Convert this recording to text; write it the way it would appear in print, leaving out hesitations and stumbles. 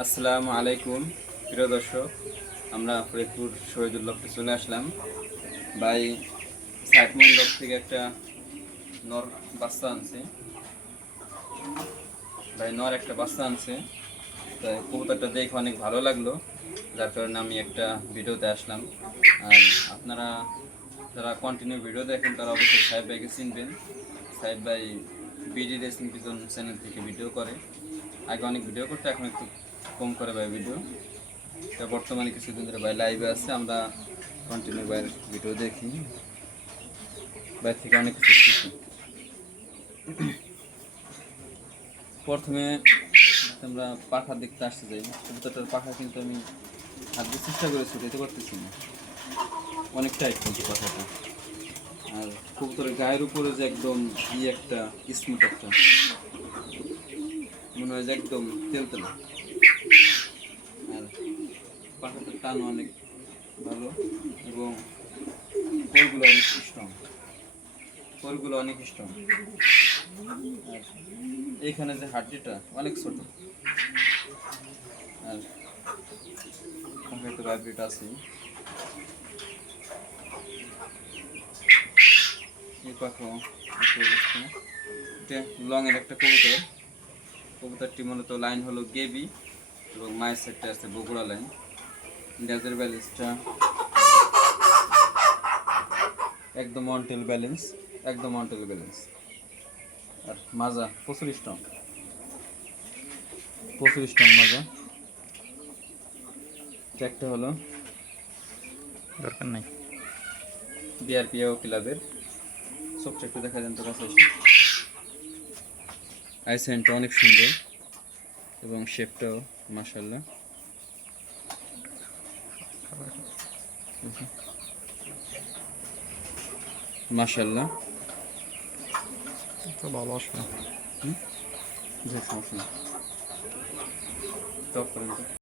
আসসালামু আলাইকুম প্রিয় দর্শক, আমরা ফরিদপুর শহীদুল্লাহতে চলে আসলাম। ভাই সাইডমন্ডপ থেকে একটা নর বাচ্চা আনছে। ভাই নর একটা বাচ্চা আনছে, তাই কবুতরটা দেখে অনেক ভালো লাগলো, যার কারণে আমি একটা ভিডিওতে আসলাম। আর আপনারা যারা কন্টিনিউ ভিডিও দেখেন তারা অবশ্যই সাহেব ভাইকে চিনবেন। সাহেব ভাই বিডি রেসিং পিজন চ্যানেল থেকে ভিডিও করে। আগে অনেক ভিডিও করতে, এখন একটু কম করে ভাই ভিডিও। তো বর্তমানে কিছুদিন ধরে ভাই লাইভে আছে, আমরা কন্টিনিউ ভাইয়ের ভিডিও দেখি, ভাই থেকে অনেক কিছু শিখি। প্রথমে আমরা পাখা দেখতে আসতে যাই, কবুতরটার পাখা কিন্তু আমি হাত দিয়ে চেষ্টা করে ছুটাইতে পারতেছি না, অনেক টাইট কিন্তু পাখাটা। আর কবুতরের গায়ের উপরে যে একদম একটা স্মুথ একটা, মনে হয় যে একদম তেলতেলা। আর পাখাটার টান অনেক ভালো এবং কোরগুলো অনেক স্ট্রং, আর এইখানে যে হাড্ডিটা অনেক ছোট। আর তো ভাইব্রেট আছে, এই পাখা এটা লং এর একটা কবুতর। কবুতরটি মূলত লাইন হলো গেবি এবং মায়ের সাইডটা আছে বগুড়া লাইন। লেজের ব্যালেন্সটা একদম অনটেল ব্যালেন্স, আর মাজা প্রচুর স্ট্রং মাজা। একটা হলো দরকার নাই। বিআরপিও ক্লাবের, সবটা একটু দেখা যান তো কাছে। আইসাইনটা অনেক সুন্দর এবং শেপটাও মাশাআল্লাহ। মাশাআল্লাহ তো ভালো আসবে। সমস্যা নেই।